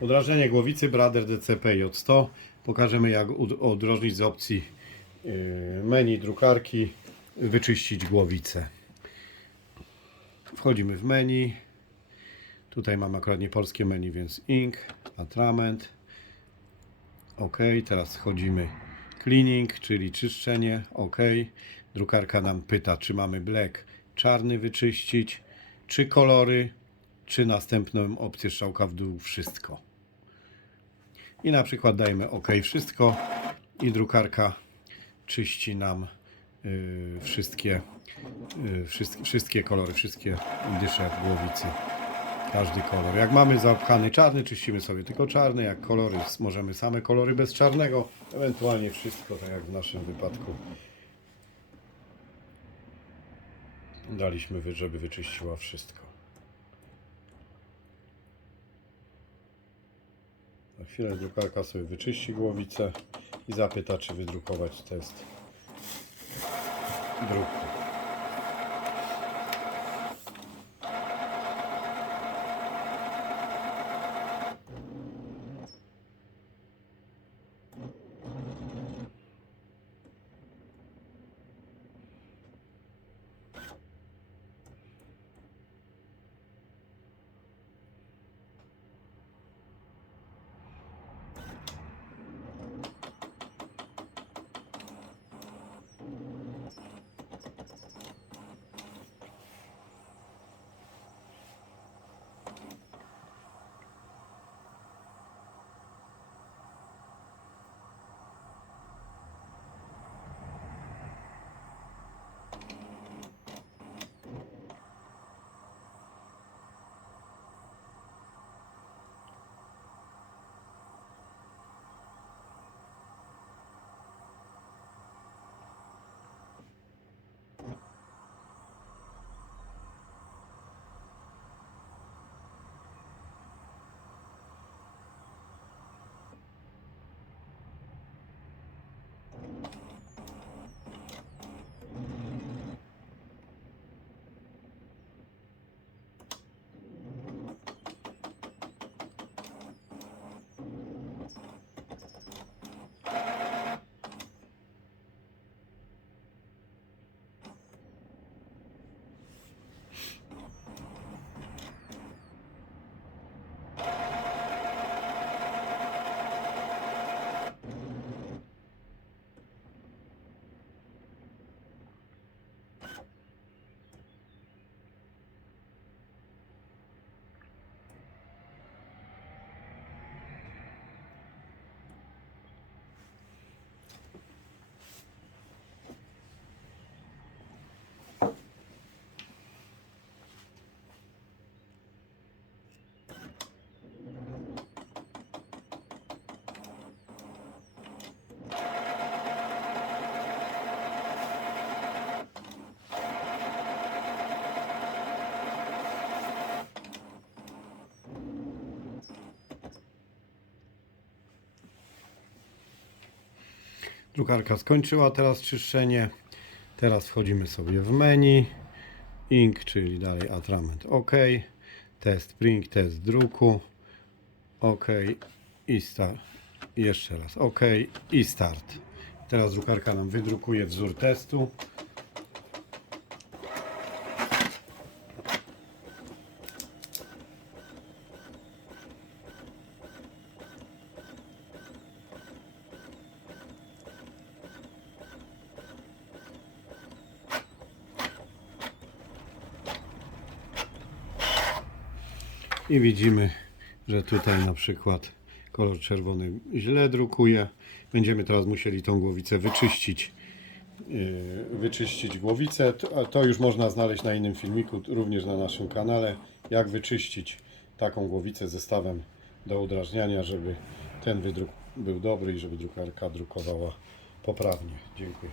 Odrażnienie głowicy Brader DCP J100. Pokażemy jak odróżnić z opcji yy, menu drukarki, wyczyścić głowicę. Wchodzimy w menu. Tutaj mam akurat nie polskie menu, więc ink, atrament. OK, teraz wchodzimy cleaning, czyli czyszczenie. OK. Drukarka nam pyta, czy mamy black, czarny wyczyścić, czy kolory, czy następną opcję strzałka w dół, wszystko. I na przykład dajemy OK wszystko i drukarka czyści nam y, wszystkie, y, wszystkie, wszystkie kolory, wszystkie dysze głowicy. Każdy kolor. Jak mamy zapchany czarny, czyścimy sobie tylko czarny. Jak kolory, możemy same kolory bez czarnego, ewentualnie wszystko, tak jak w naszym wypadku. Daliśmy, żeby wyczyściła wszystko. Za chwilę drukarka sobie wyczyści głowicę i zapyta, czy wydrukować test druku. Drukarka skończyła teraz czyszczenie. Teraz wchodzimy sobie w menu. Ink, czyli dalej atrament OK. Test print, test druku. OK. I start. Jeszcze raz OK. I start. Teraz drukarka nam wydrukuje wzór testu. I widzimy, że tutaj na przykład kolor czerwony źle drukuje. Będziemy teraz musieli tą głowicę wyczyścić. yy, Wyczyścić głowicę. To- już można znaleźć na innym filmiku, również na naszym kanale. Jak wyczyścić taką głowicę zestawem do udrażniania, żeby ten wydruk był dobry i żeby drukarka drukowała poprawnie. Dziękuję.